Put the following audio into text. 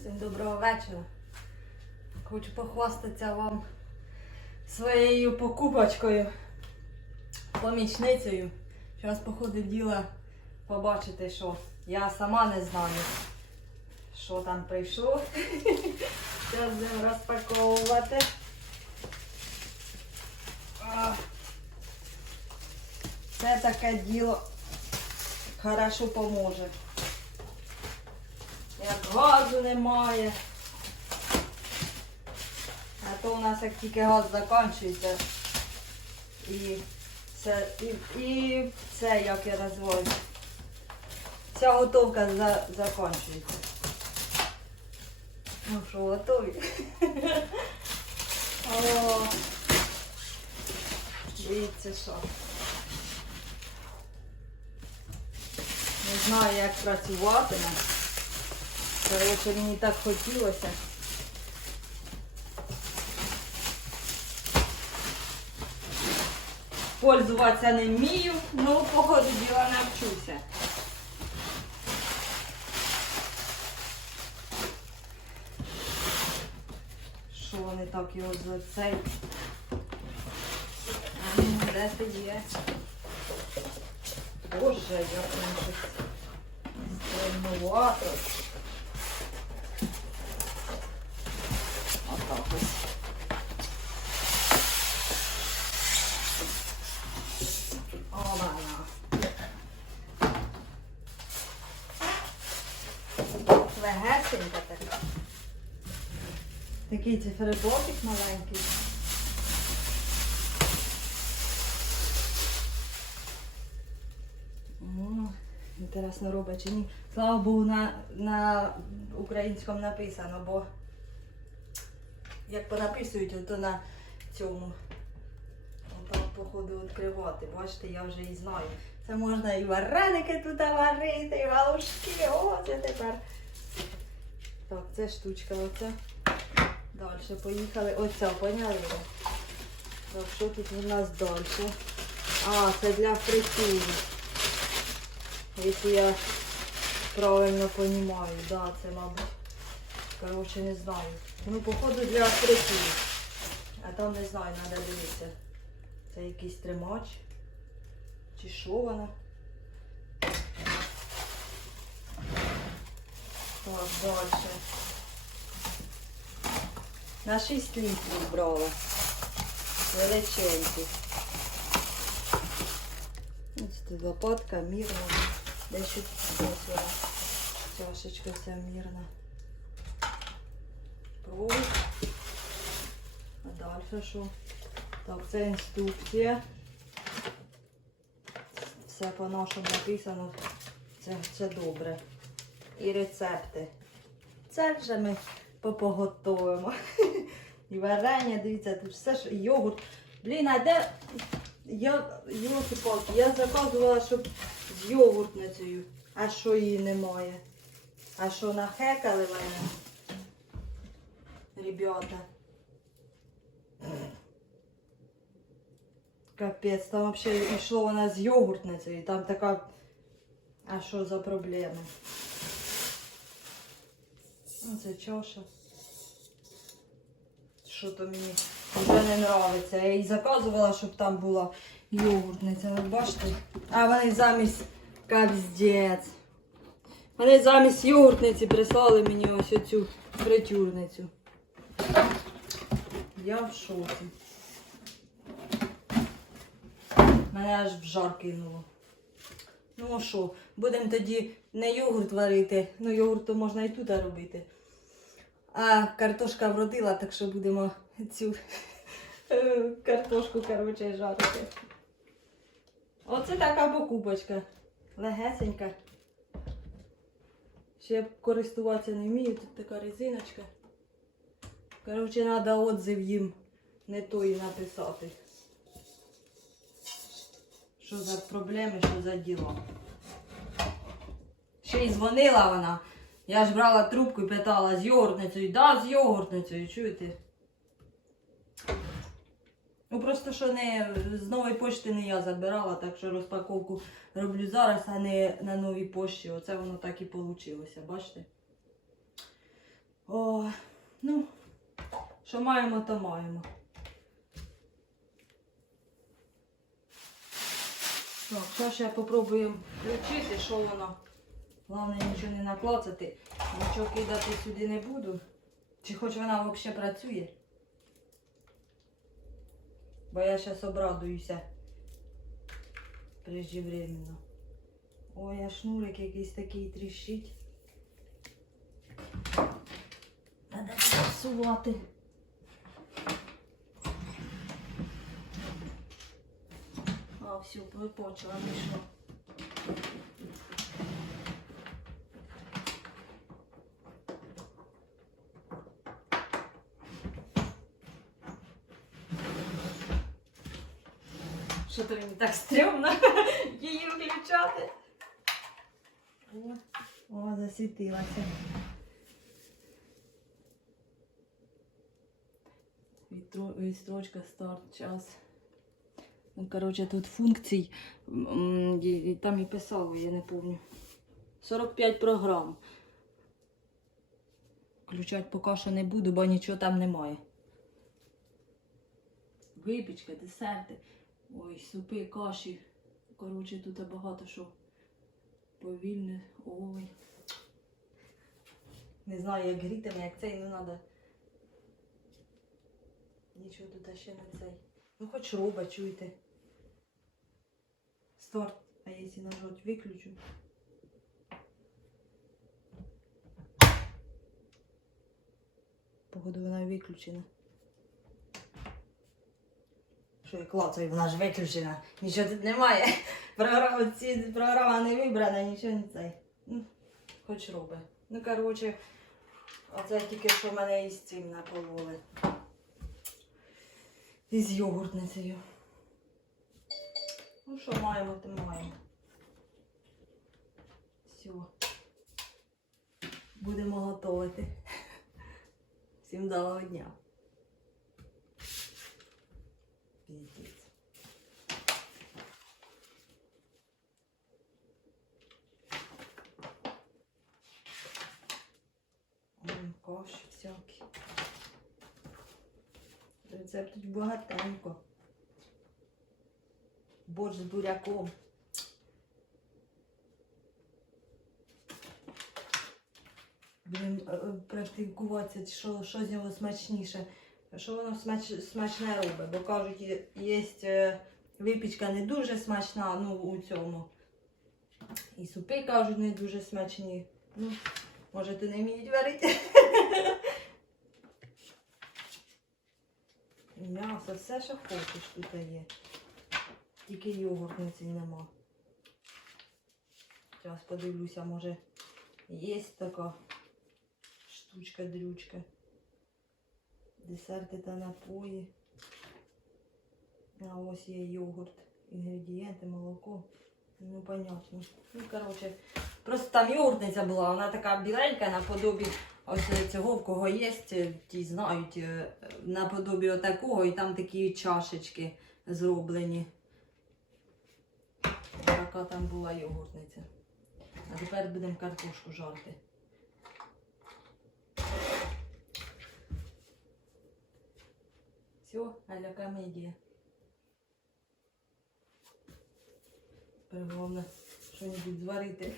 Всім доброго вечора. Хочу похвастатися вам своєю покупочкою, помічницею. Зараз, по ходу діла, побачите, що я сама не знаю, що там прийшло. Зараз будемо розпаковувати. Це таке діло хорошо поможе. Як газу немає. А то у нас як тільки газ закінчується. І це, і, і це, як я називаю. Ця готовка за, закінчується. Ну що, готові? О, дивіться що. Не знаю, як працюватиме. Коротше, мені так хотілося. Пользуватися не вмію, ну, по ходу діла навчуся. Що вони так його за цей? Ну, Де ти є? Боже, як він щось стрельнувато. Отак ось. Ована. Легесенька така. Такий циферблотик маленький. О, Інтересно робить чи ні. Слава Богу, на, на українському написано, бо як понаписують, то на цьому. Отак, походу, відкривати. Бачите, я вже і знаю. Це можна і вареники тут варити, і галушки. О, це тепер. Так, це штучка оця. Далі поїхали. Оця, поняли? Так, що тут у нас далі? А, це для фритюру. Якщо я правильно розумію, да, це, мабуть. Коротше, не знаю. Ну, походу для фритюру. А там не знаю, треба дивитися. Це якийсь тримач. Чи що воно? Так, далі. На 6 літрів брала. Величенький. Ось тут лопатка мірна. Де ще ось. Чашечка вся мірна. Провод. А далі що? Так, це інструкція. Все по-нашому написано. Це, це добре. І рецепти. Це вже ми попоготовимо. І варення, дивіться, тут все ж йогурт. Блін, а де я йолки-палки, я заказувала, щоб з йогуртницею. А що її немає? А що нахекали мене? Ребята. Капець, там взагалі йшло вона з йогуртницею. Там така. А що за проблеми? Ну, це чаша. Що то мені вже не подобається. Я їй заказувала, щоб там була йогуртниця. Бачите? А вони замість капздець. Вони замість йогуртниці прислали мені ось оцю фритюрницю. Я в шоці. Мене аж в жар кинуло. Ну що, будемо тоді не йогурт варити, ну йогурт то можна і тут робити. А картошка вродила, так що будемо цю е, картошку, коротше, жарити. Оце така покупочка. Легесенька. Ще користуватися не вмію, тут така резиночка. Коротше, треба отзив їм не той написати. Що за проблеми, що за діло. Ще й дзвонила вона. Я ж брала трубку і питала з йогуртницею. Да, з йогуртницею, чуєте? Ну просто що не з нової пошти не я забирала, так що розпаковку роблю зараз, а не на новій пошті. Оце воно так і вийшло, бачите? О, ну, що маємо, то маємо. Так, зараз я попробую включити, що воно. Головне нічого не наклацати, нічого кидати сюди не буду. Чи хоч вона взагалі працює? Бо я зараз обрадуюся преждевременно. Ой, а шнурик якийсь такий тріщить. Треба просувати. А, все, почала, пішло. Що то мені так стрьомно її включати. О, о, засвітилася. Відстрочка, старт, час. Коротше, тут функцій, там і писало, я не пам'ятаю. 45 програм. Включати поки що не буду, бо нічого там немає. Випічка, десерти. Ой, супи, каші. Коротше, тут багато що повільне. Ой. Не знаю, як грітиме, як цей, ну треба. Нічого тут ще не цей. Ну хоч роба, чуєте. Старт. А якщо нажать виключу. Походу вона виключена. Що я клацаю, вона ж виключена. Нічого тут немає. Програма, ці, програма не вибрана, нічого не цей. Ну, хоч роби. Ну, коротше, оце тільки що мене із цим накололи. Із йогуртницею. Що маємо, то маємо. Все. Будемо готувати. Всім доброго дня. Каші всякі. Рецептів багатенько. Борщ з буряком. Будемо е, е, практикуватися, що, що з нього смачніше. Що воно смач, смачне робить. Бо кажуть, є, е, випічка не дуже смачна, ну у цьому. І супи кажуть не дуже смачні. Ну, може, ти не вміють варити. М'ясо, все, що хочеш тут є. Тільки йогуртниці нема. Зараз подивлюся, може є така штучка-дрючка. Десерти та напої. А ось є йогурт. Інгредієнти, молоко. Ну, понятно. Ну, коротше, просто там йогуртниця була, вона така біленька наподобі ось цього, в кого є, ті знають, е, наподобі отакого, і там такі чашечки зроблені. Така там була йогуртниця. А тепер будемо картошку жарти. Все, аля комедія. Тепер головне що-небудь зварити.